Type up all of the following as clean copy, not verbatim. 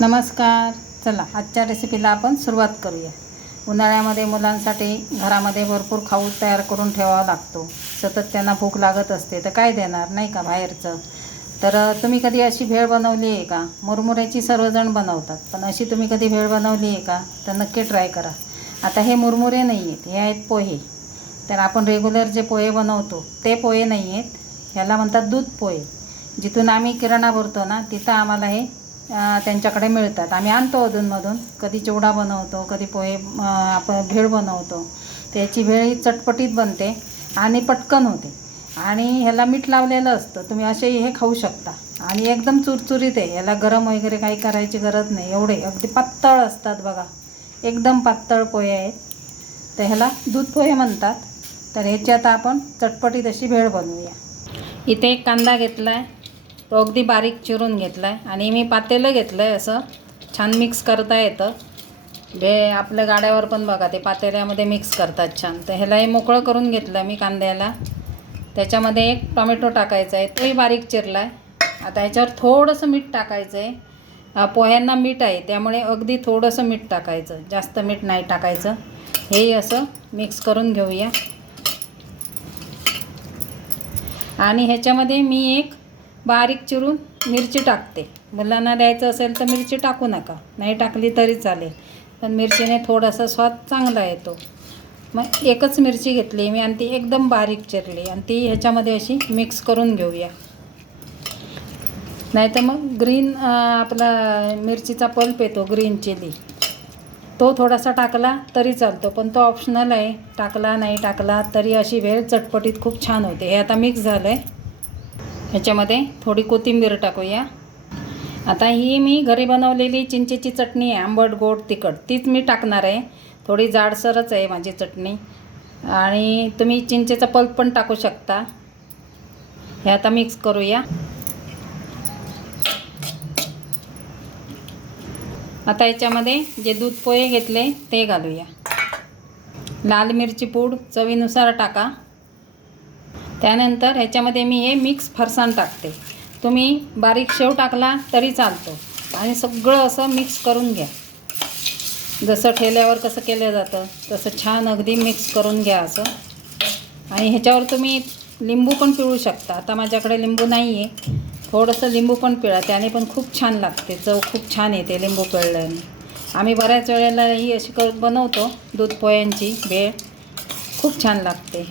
नमस्कार. चला आजच्या रेसिपीला आपण सुरुवात करूया. उन्हाळ्यामध्ये मुलांसाठी घरामध्ये भरपूर खाऊ तयार करून ठेवावा लागतो. सतत त्यांना भूक लागत असते तर काय देणार नाही का बाहेरचं. तर तुम्ही कधी अशी भेळ बनवली आहे का? मुरमुऱ्याची सर्वजण बनवतात, पण अशी तुम्ही कधी भेळ बनवली आहे का? तर नक्की ट्राय करा. आता हे मुरमुरे नाही आहेत, हे आहेत पोहे. तर आपण रेग्युलर जे पोहे बनवतो ते पोहे नाही आहेत, ह्याला म्हणतात दूध पोहे. जिथून आम्ही किराणा भरतो ना तिथं आम्हाला हे त्यांच्याकडे मिळतात. आम्ही आणतो अधूनमधून, कधी चिवडा बनवतो, कधी पोहे आपण भेळ बनवतो. त्याची भेळ ही चटपटीत बनते आणि पटकन होते आणि ह्याला मीठ लावलेलं असतं. तुम्ही असेही हे खाऊ शकता आणि एकदम चुरचुरीत आहे. ह्याला गरम वगैरे काही करायची गरज नाही. एवढे अगदी पातळ असतात बघा, एकदम पातळ पोहे आहेत. तर ह्याला दूध पोहे म्हणतात. तर ह्याची आता आपण चटपटीत अशी भेळ बनवूया. इथे एक कांदा घेतला आहे, तो अगदी बारीक चिरून घेतला आहे आणि मी पातेलं घेतलं आहे. असं छान मिक्स करता येतं. आपल्या गाड्यावर पण बघा ते पातेल्यामध्ये मिक्स करतात छान. तर ह्याला हे मोकळं करून घेतलं मी कांद्याला. त्याच्यामध्ये एक टोमॅटो टाकायचा आहे, तोही बारीक चिरला आहे. आता ह्याच्यावर थोडंसं मीठ टाकायचं आहे. पोह्यांना मीठ आहे त्यामुळे अगदी थोडंसं मीठ टाकायचं, जास्त मीठ नाही टाकायचं. हेही असं मिक्स करून घेऊया. आणि ह्याच्यामध्ये मी एक बारीक चिरून मिरची टाकते. मुलांना द्यायचं असेल तर मिरची टाकू नका, नाही टाकली तरी चालेल, पण मिरचीने थोडासा स्वाद चांगला येतो. मग एकच मिरची घेतली मी आणि ती एकदम बारीक चिरली आणि ती ह्याच्यामध्ये अशी मिक्स करून घेऊया. नाही तर मग ग्रीन आपला मिरचीचा पल्प येतो, ग्रीन चिली, तो थोडासा टाकला तरी चालतो, पण तो ऑप्शनल आहे. टाकला नाही टाकला तरी अशी भेळ चटपटीत खूप छान होते. हे आता मिक्स झालं आहे. ह्याच्यामध्ये थोडी कोथिंबीर टाकूया. आता ही मी घरी बनवलेली चिंचेची चटणी आहे, आंबट गोड तिखट, तीच मी टाकणार आहे. थोडी जाडसरच आहे माझी चटणी आणि तुम्ही चिंचेचा पल्प पण टाकू शकता. हे आता मिक्स करूया. आता याच्यामध्ये जे दूध पोहे घेतले ते घालूया. लाल मिरची पूड चवीनुसार टाका. त्यानंतर ह्याच्यामध्ये मी हे मिक्स फरसाण टाकते. तुम्ही बारीक शेव टाकला तरी चालतो आणि सगळं असं मिक्स करून घ्या. जसं ठेल्यावर कसं केलं जातं तसं छान अगदी मिक्स करून घ्या असं. आणि ह्याच्यावर तुम्ही लिंबू पण पिळू शकता. आता माझ्याकडे लिंबू नाही आहे, थोडंसं लिंबू पण पिळा, त्याने पण खूप छान लागते, चव खूप छान येते लिंबू पिळल्याने. आम्ही बऱ्याच वेळेला ही अशी बनवतो दूध पोह्यांची भेळ, खूप छान लागते.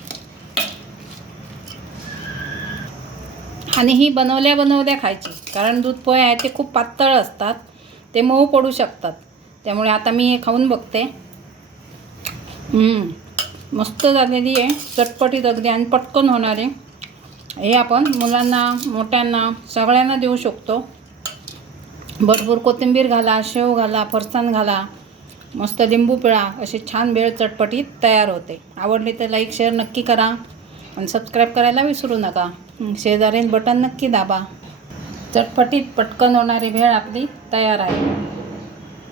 आणि ही बनवल्या खायची, कारण दूध पोहे आहे ते खूप पातळ असतात, ते मऊ पडू शकतात. त्यामुळे आता मी हे खाऊन बघते. मस्त झालेली आहे, चटपटीत अगदी आणि पटकन होणारे. हे आपण मुलांना मोठ्यांना सगळ्यांना देऊ शकतो. भरपूर कोथिंबीर घाला, शेव घाला, फरसाण घाला, मस्त लिंबू पिळा, अशी छान भेळ चटपटीत तयार होते. आवडली तर लाईक शेअर नक्की करा आणि सबस्क्राईब करायला विसरू नका. शेजारील बटन नक्की दाबा. चटपटीत पटकन होणारी भेळ आपली तयार आहे.